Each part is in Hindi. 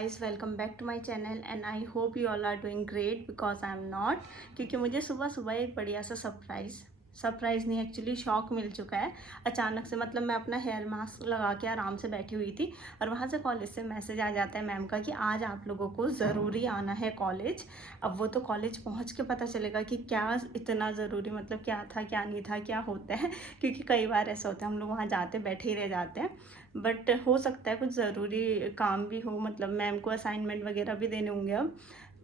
guys, welcome back to my channel and I hope you all are doing great because I am not। क्योंकि मुझे सुबह सुबह एक बढ़िया सा सरप्राइज़ नहीं एक्चुअली शॉक मिल चुका है अचानक से। मतलब मैं अपना हेयर मास्क लगा के आराम से बैठी हुई थी और वहाँ से कॉलेज से मैसेज आ जाता है मैम का कि आज आप लोगों को ज़रूरी आना है कॉलेज। अब वो तो कॉलेज पहुँच के पता चलेगा कि क्या इतना ज़रूरी, मतलब क्या था क्या नहीं था क्या होता है, क्योंकि कई बार ऐसा होता है हम लोग वहाँ जाते बैठे ही रह जाते हैं। बट हो सकता है कुछ ज़रूरी काम भी हो, मतलब मैम को असाइनमेंट वगैरह भी देने होंगे अब।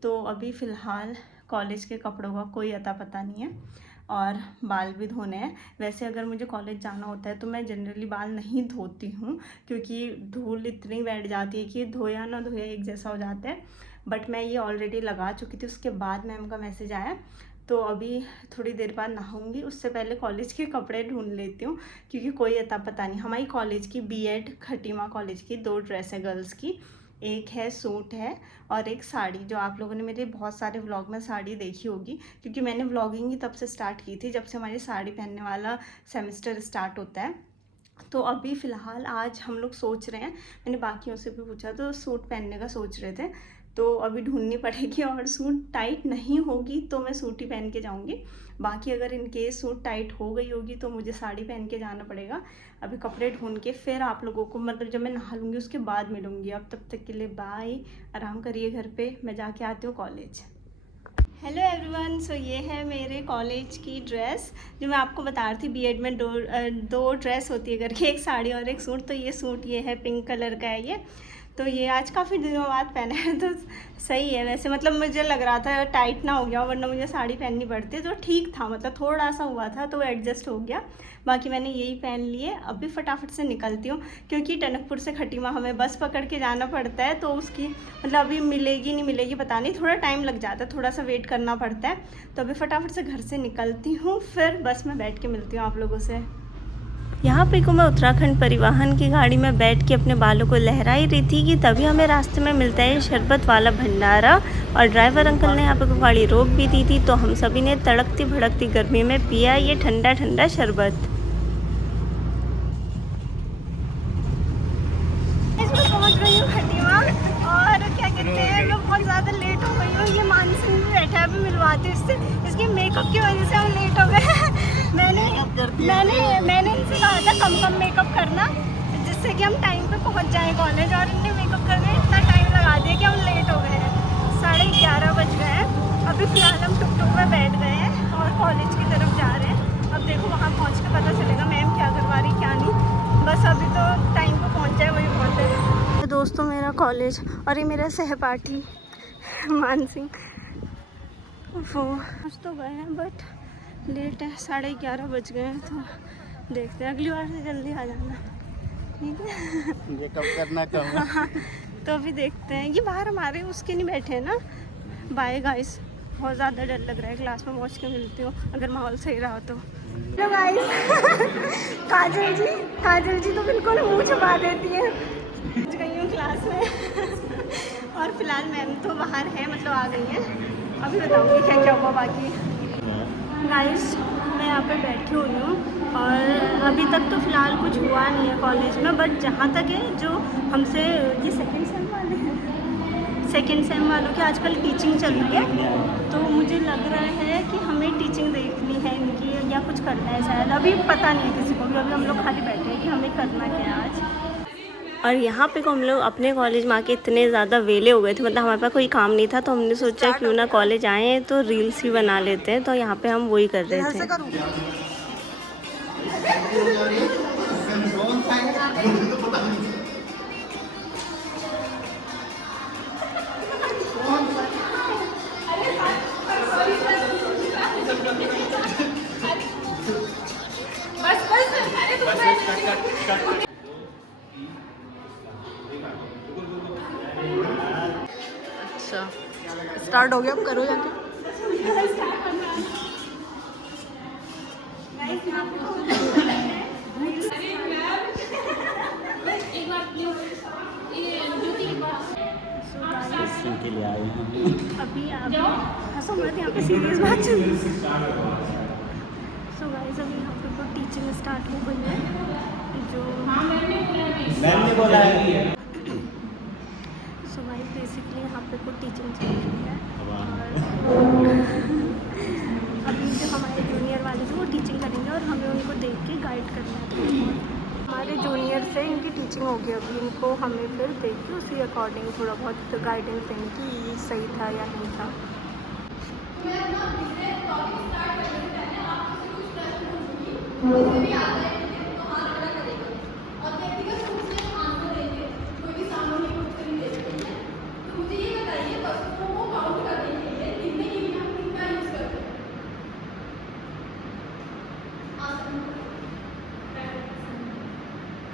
तो अभी फ़िलहाल कॉलेज के कपड़ों का कोई अता पता नहीं है और बाल भी धोने हैं। वैसे अगर मुझे कॉलेज जाना होता है तो मैं जनरली बाल नहीं धोती हूँ क्योंकि धूल इतनी बैठ जाती है कि धोया ना धोया एक जैसा हो जाता है। बट मैं ये ऑलरेडी लगा चुकी थी, उसके बाद मैम का मैसेज आया तो अभी थोड़ी देर बाद नहाऊंगी। उससे पहले कॉलेज के कपड़े ढूंढ लेती हूँ क्योंकि कोई अता पता नहीं। हमारी कॉलेज की बीएड खटीमा कॉलेज की 2 ड्रेस है गर्ल्स की, एक है सूट है और एक साड़ी। जो आप लोगों ने मेरे बहुत सारे व्लॉग में साड़ी देखी होगी क्योंकि मैंने व्लॉगिंग ही तब से स्टार्ट की थी जब से हमारी साड़ी पहनने वाला सेमेस्टर स्टार्ट होता है। तो अभी फ़िलहाल आज हम लोग सोच रहे हैं, मैंने बाकियों से भी पूछा तो सूट पहनने का सोच रहे थे। तो अभी ढूंढनी पड़ेगी और सूट टाइट नहीं होगी तो मैं सूट ही पहन के जाऊंगी। बाकी अगर इन केस सूट टाइट हो गई होगी तो मुझे साड़ी पहन के जाना पड़ेगा। अभी कपड़े ढूंढ के फिर आप लोगों को, मतलब जब मैं नहा लूँगी उसके बाद मिलूँगी। अब तब तक के लिए बाय, आराम करिए घर पे, मैं जाके आती हूँ कॉलेज। हेलो एवरीवन, सो ये है मेरे कॉलेज की ड्रेस जो मैं आपको बता रही थी। बीएड में दो ड्रेस होती है करके, एक साड़ी और एक सूट। तो ये सूट ये है पिंक कलर का है ये। तो ये आज काफ़ी दिनों बाद पहना है तो सही है वैसे। मतलब मुझे लग रहा था टाइट ना हो गया वरना मुझे साड़ी पहननी पड़ती, तो ठीक था, मतलब थोड़ा सा हुआ था तो एडजस्ट हो गया। बाकी मैंने यही पहन लिए। अभी फटाफट से निकलती हूँ क्योंकि टनकपुर से खटीमा हमें बस पकड़ के जाना पड़ता है। तो उसकी मतलब अभी मिलेगी नहीं मिलेगी पता नहीं, थोड़ा टाइम लग जाता है, थोड़ा सा वेट करना पड़ता है। तो अभी फटाफट से घर से निकलती हूँ, फिर बस में बैठ के मिलती हूँ आप लोगों से। यहाँ पे को मैं उत्तराखंड परिवहन की गाड़ी में बैठ के अपने बालों को लहरा ही रही थी कि तभी हमें रास्ते में मिलता है शरबत वाला भंडारा। और ड्राइवर अंकल ने यहाँ पे को गाड़ी रोक भी दी थी तो हम सभी ने तड़कती भड़कती गर्मी में पिया ये ठंडा ठंडा शरबत। इसमें पहुँच रही हूँ खटीमा और क्या कहते हैं मैं बहुत ज़्यादा लेट हो गई हूँ। ये मानसिंह भी बैठा है, अभी मिलवाती हूँ इससे। इसके मेकअप की वजह से हम लेट हो गए। मैंने इनसे कहा था कम मेकअप करना जिससे कि हम टाइम पे पहुंच जाएं कॉलेज, और इनने मेकअप करने इतना टाइम लगा दिया कि हम लेट हो गए हैं। 11:30 बज गए हैं। अभी फ़िलहाल हम टुकटुक में बैठ गए हैं और कॉलेज की तरफ जा रहे हैं। अब देखो वहाँ पहुँच के पता चलेगा मैम क्या करवा रही क्या नहीं। बस अभी तो टाइम पर पहुँच जाए वही बहुत है। दोस्तों मेरा कॉलेज और ये मेरा सहपाठी मानसिंह, वो पहुँच तो गए हैं बट लेट है। 11:30 बज गए हैं तो देखते हैं, अगली बार से जल्दी आ जाना, ठीक है। ये कब करना कब। हाँ, तो अभी देखते हैं। ये बाहर हमारे उसके नहीं बैठे हैं ना। बाय गाइस, बहुत ज़्यादा डर लग रहा है। क्लास में पहुँच के मिलती हूँ अगर माहौल सही रहा तो। हेलो गाइस काजल जी तो बिल्कुल मुँह छुपा देती है। पहुँच गई हूँ क्लास में और फिलहाल मैम तो बाहर है, मतलब आ गई हैं। अभी बताऊँगी क्या क्या हुआ बाकी। गाइस मैं यहाँ पे बैठी हुई हूँ और अभी तक तो फ़िलहाल कुछ हुआ नहीं है कॉलेज में, बट जहाँ तक है जो हमसे ये सेकंड सेम वालों की आजकल टीचिंग चल रही है। तो मुझे लग रहा है कि हमें टीचिंग देखनी है इनकी या कुछ करना है शायद। अभी पता नहीं है किसी को भी, अभी हम लोग खाली बैठे हैं कि हमें करना क्या है आज। और यहाँ पे को हम लोग अपने कॉलेज में आके इतने ज़्यादा वेले हो गए थे, मतलब हमारे पास कोई काम नहीं था तो हमने सोचा क्यों ना कॉलेज आए तो रील्स ही बना लेते हैं। तो यहाँ पे हम वही कर रहे थे। अच्छा स्टार्ट हो गया, अब करो जाके। के लिए आए हैं अभी आप हंसो मत, यहाँ पे सीरियस बात चल रही है। सो गाइस अभी यहाँ पे तो टीचिंग स्टार्ट हो गई है। जो मैम ने बोला है। सो गाइस बेसिकली यहाँ पे कुछ टीचिंग चल रही है और अभी जो हमारे जूनियर वाले थे वो टीचिंग करेंगे और हमें उनको देख के गाइड करना है। हमारे जूनियर से इनकी टीचिंग होगी, अभी इनको हमें फिर देख के उसी अकॉर्डिंग थोड़ा बहुत गाइडेंस देंगे कि ये सही था या नहीं था।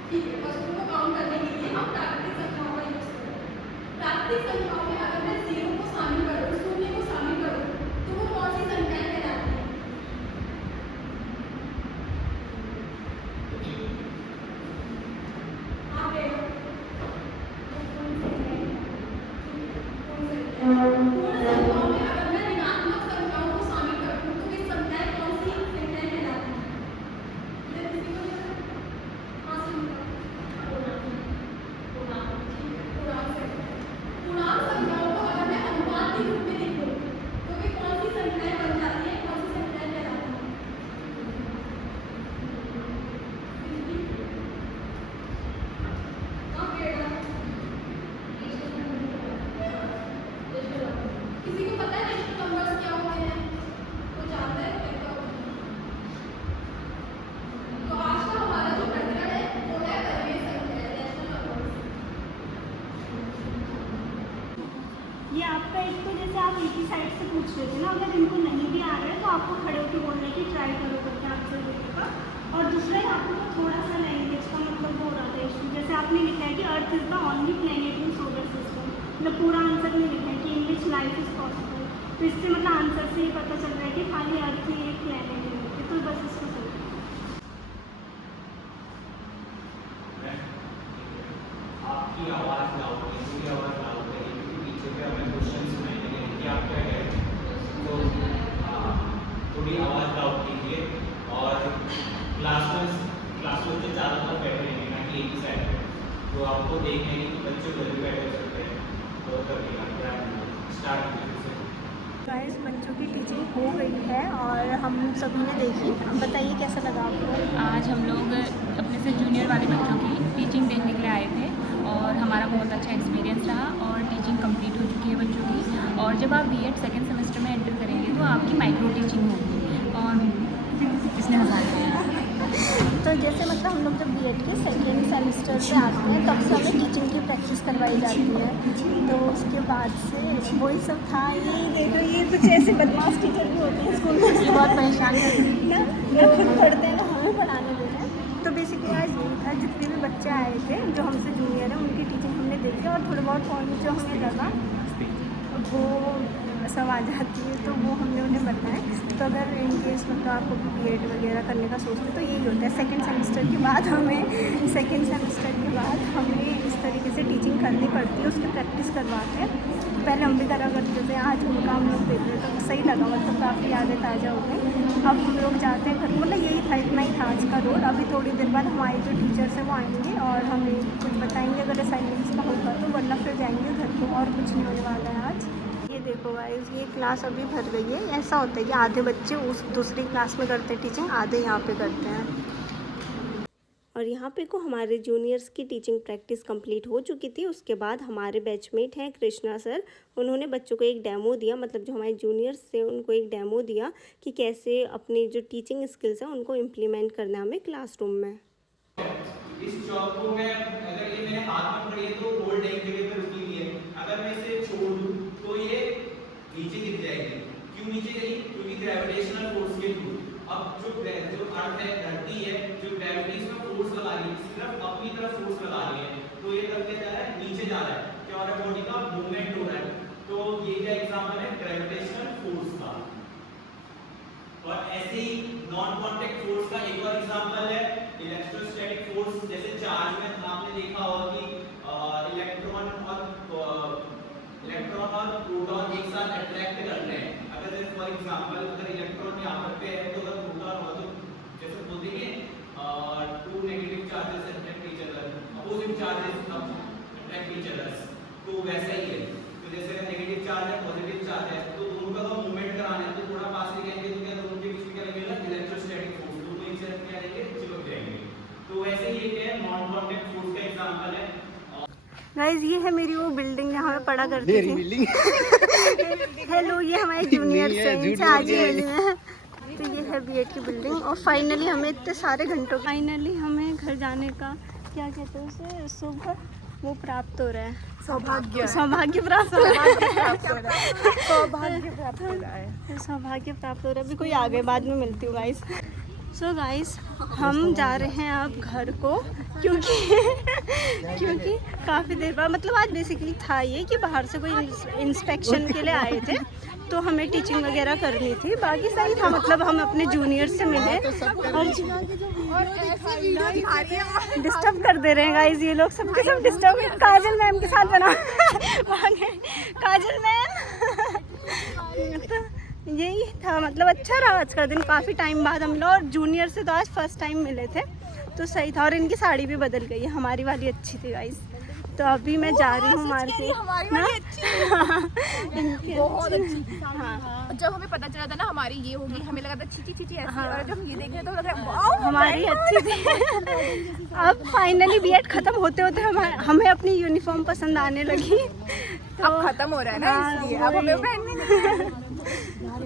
ठीक है, बस उनको काउंट करने के लिए हम प्राकृतिक संख्याओं का यूज करें। प्राकृतिक संख्याओं में अगर मैं 0 को शामिल करूँ, 0 को शामिल करूँ, तो वो कौन सी संख्याएं कहलाती हैं? आप पूर्ण संख्याओं में अगर मैं ऋणात्मक संख्याओं को शामिल करूँ, तो वे संख्याएं कौन सी संख्याएं कहलाती हैं? पूर्णांक संख्याओं को अगर मैं अनुपात के रूप में लिखूं, तो वे कौन सी संख्याएं बन जाती हैं, कौन सी संख्याएं कहलाती हैं? किसी को पता है रेशनल नंबर्स क्या होते हैं? कोई जानता है क्या होते हैं? तो आज का हमारा जो प्रकरण है वो है परिमेय संख्याएं, रेशनल नंबर्स। ये आपका एक तो जैसे आप एक ही साइड से पूछ रहे थे ना, अगर इनको नहीं भी आ रहा है तो आपको खड़े होकर बोलने की ट्राई करो करके आंसर देने का। और दूसरा है आपको थोड़ा सा लैंग्वेज का मतलब हो रहा था इशू, जैसे आपने लिखा है कि earth is the only planet in solar system, मतलब पूरा आंसर नहीं लिखा है कि इन विच लाइफ इज पॉसिबल। तो इससे मतलब आंसर से ही पता चल रहा है कि खाली अर्थ ही एक प्लेनेट है, तो बस इसको सही। आपकी आवाज़ लाउड है, पूरी आवाज़ लाउड है, क्योंकि पीछे पे हमें क्वेश्चन सुनाई दे रहे हैं कि आप क्या कह रहे हैं। तो थोड़ी आवाज़ लाउड कीजिए और क्लास में तो ज़्यादा तक बैठे रहेंगे ना कि एक ही साइड पे, तो आपको देखने की बच्चे उधर भी बैठे हो सकते हैं, तो करिएगा क्या स्टार्ट कीजिए। गाइस बच्चों की टीचिंग हो गई है और हम सभी ने देखी। अब बताइए कैसा लगा आपको? आज हम लोग अपने से जूनियर वाले बच्चों की टीचिंग देखने के लिए आए थे और हमारा बहुत अच्छा एक्सपीरियंस रहा और टीचिंग कंप्लीट हो चुकी है बच्चों की। और जब आप बीएड सेकेंड सेमेस्टर में एंटर करेंगे तो आपकी माइक्रो टीचिंग होगी और इसने हज़ार तो जैसे मतलब हम लोग जब बीएड के सेकेंड सेमेस्टर से आते हैं तब से हमें टीचिंग की प्रैक्टिस करवाई जाती है, तो उसके बाद से वही सब था। ये देखो ये कुछ ऐसे बदमाश टीचर भी होते हैं स्कूल में, बहुत परेशान करती है ना खुद पढ़ते हैं ना हमें पढ़ाने देते हैं। तो बेसिकली आज यही था, जितने भी बच्चे आए थे जो हमसे जूनियर हैं उनकी टीचिंग हमने देखी और थोड़ा बहुत पॉइंट जो हमें लगा वो सब आ जाती है तो वो हमने उन्हें बताया। तो अगर इन केस मतलब आपको बीएड वगैरह करने का सोचते तो यही होता है, सेकंड सेमेस्टर के बाद हमें इस तरीके से टीचिंग करनी पड़ती है, उसकी प्रैक्टिस करवाते हैं। पहले हम भी करा करते थे, आज उनका हम लोग देख रहे तो सही लगा, मतलब काफ़ी यादें ताज़ा हो गई। अब हम लोग जाते हैं घर, मतलब यही था, इतना ही था आज का रोल। अभी थोड़ी देर बाद हमारे जो टीचर्स हैं वो आएंगे और हमें कुछ बताएंगे अगर असाइनमेंट्स का होगा तो, वरना फिर जाएंगे घर को और कुछ नहीं होने वाला है आज। ये देखो गाइस, ये क्लास अभी भर गई है। ऐसा होता है कि आधे बच्चे उस दूसरी क्लास में करते हैं टीचिंग, आधे यहाँ पे करते हैं। और यहाँ पे को हमारे जूनियर्स की टीचिंग प्रैक्टिस कंप्लीट हो चुकी थी। उसके बाद हमारे बैचमेट हैं कृष्णा सर, उन्होंने बच्चों को एक डेमो दिया, मतलब जो हमारे जूनियर्स थे उनको एक डेमो दिया कि कैसे अपनी जो टीचिंग स्किल्स हैं उनको इम्प्लीमेंट करना है हमें क्लासरूम में। इस चौक को मैं अगर ये मेरे हाथ में पकड़ी है तो होल्ड एक जगह पे रुकी हुई है, अगर मैं इसे छोड़ दूं तो ये नीचे गिर जाएगी। क्यों नीचे गिरी? क्योंकि ग्रेविटेशनल फोर्स के थ्रू। अब जो अर्थ है, धरती है, जो ग्रेविटी में फोर्स लगा रही है, सिर्फ अपनी तरफ फोर्स लगा रही है, तो ये करके जा रहा है, नीचे जा रहा है। क्या हो रहा है? बॉडी का मूवमेंट हो रहा है। तो ये क्या एग्जांपल है ग्रेविटेशनल फोर्स का। और ऐसे ही नॉन कांटेक्ट फोर्स का एक और एग्जांपल है इलेक्ट्रोस्टैटिक फोर्स। जैसे चार्ज में आपने देखा होगा कि इलेक्ट्रॉन और प्रोटॉन एक साथ अट्रैक्ट कर रहे हैं। अगर जैसे फॉर एग्जांपल अगर इलेक्ट्रॉन यहाँ पर पे है तो अगर प्रोटॉन हो तो जैसे बोलेंगे two negative charges attract each other, opposite charges attract each other, तो वैसा ही है। जैसे अगर नेगेटिव चार्ज है पॉजिटिव चार्ज है तो दोनों का मूवमेंट कराना है तो थोड़ा पास लेके तो क्या दोनों के बीच में क्या लगेगा इलेक्ट्रोस्टैटिक फोर्स, दोनों एक साथ क्या रहेंगे चिपक जाएंगे। तो वैसे ही एक है नॉन कांटेक्ट फोर्स का एग्जांपल है। गाइस ये है मेरी वो बिल्डिंग जहाँ मैं पढ़ा करती थी। हेलो, ये हमारे जूनियर से इनसे आज ही मिली है। तो ये है बीएड की बिल्डिंग और फाइनली हमें इतने सारे घंटों फाइनली हमें घर जाने का क्या कहते हैं उसे शुभ वो प्राप्त हो रहा है। सौभाग्य सौभाग्य प्राप्त हो रहा है। सौभाग्य प्राप्त हो रहा है। सौभाग्य प्राप्त हो रहा है। अभी कोई आ गए, बाद में मिलती हूँ गाइस। सो गाइस हम जा रहे हैं अब घर को क्योंकि काफ़ी देर बाद मतलब आज बेसिकली था ये कि बाहर से कोई इंस्पेक्शन के लिए आए थे तो हमें टीचिंग वगैरह करनी थी। बाकी सही था, मतलब हम अपने जूनियर से मिले और डिस्टर्ब कर दे रहे हैं गाइस ये लोग, सबके सब डिस्टर्ब। काजल मैम के साथ बना काजल मैम तो यही था, मतलब अच्छा रहा आज का दिन। काफ़ी टाइम बाद हम लोग और जूनियर से तो आज फर्स्ट टाइम मिले थे तो सही था। और इनकी साड़ी भी बदल गई है, हमारी वाली अच्छी थी गाइस। तो अभी मैं जा रही हूँ मार्केट ना। बहुत अच्छी। हाँ जब हमें पता चला था ना हमारी ये होगी, हमें लगा था छी ऐसी, और जब हम ये देख रहे तो लग रहा है वाओ हमारी अच्छी थी। अब फाइनली बीएड खत्म होते होते हमें अपनी यूनिफॉर्म पसंद आने लगी। अब खत्म हो रहा है ना, इसलिए अब हमें पहननी नहीं है।